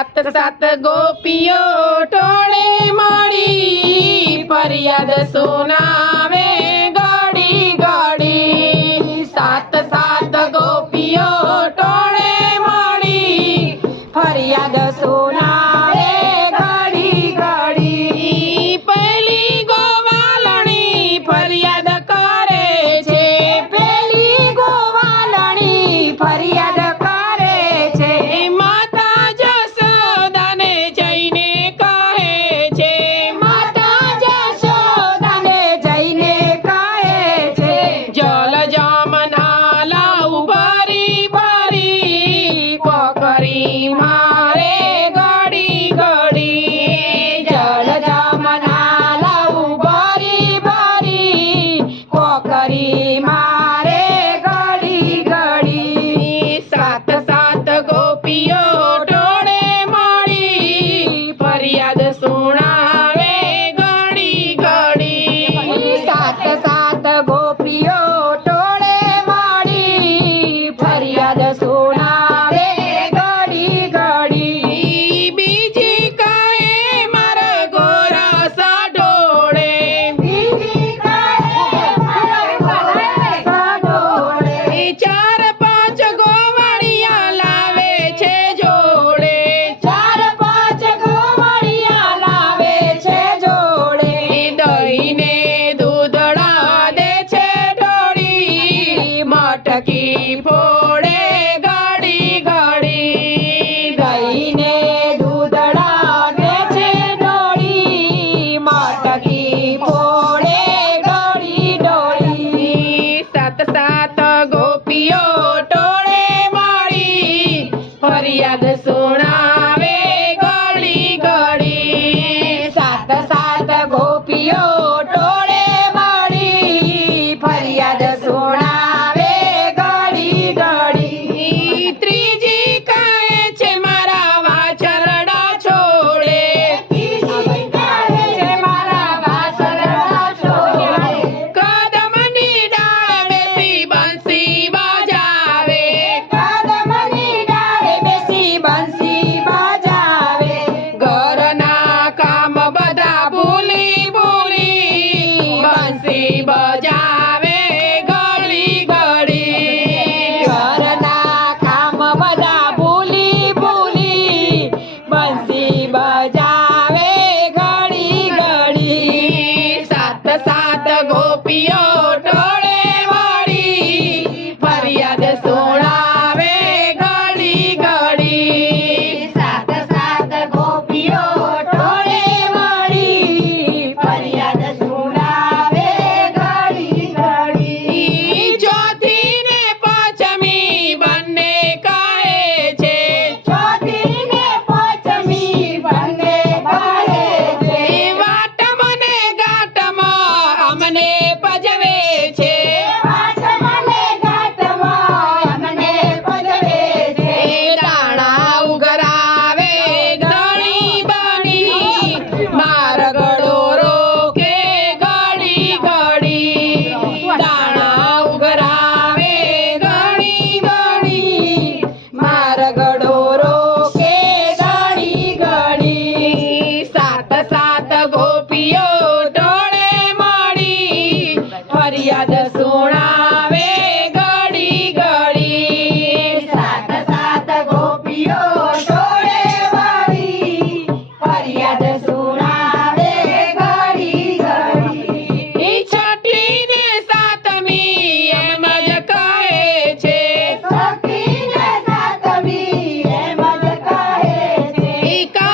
સાત સાત ગોપીઓ ટોળે મળી ફરિયાદ સુનાવે Beth સાત ગોપીઓ y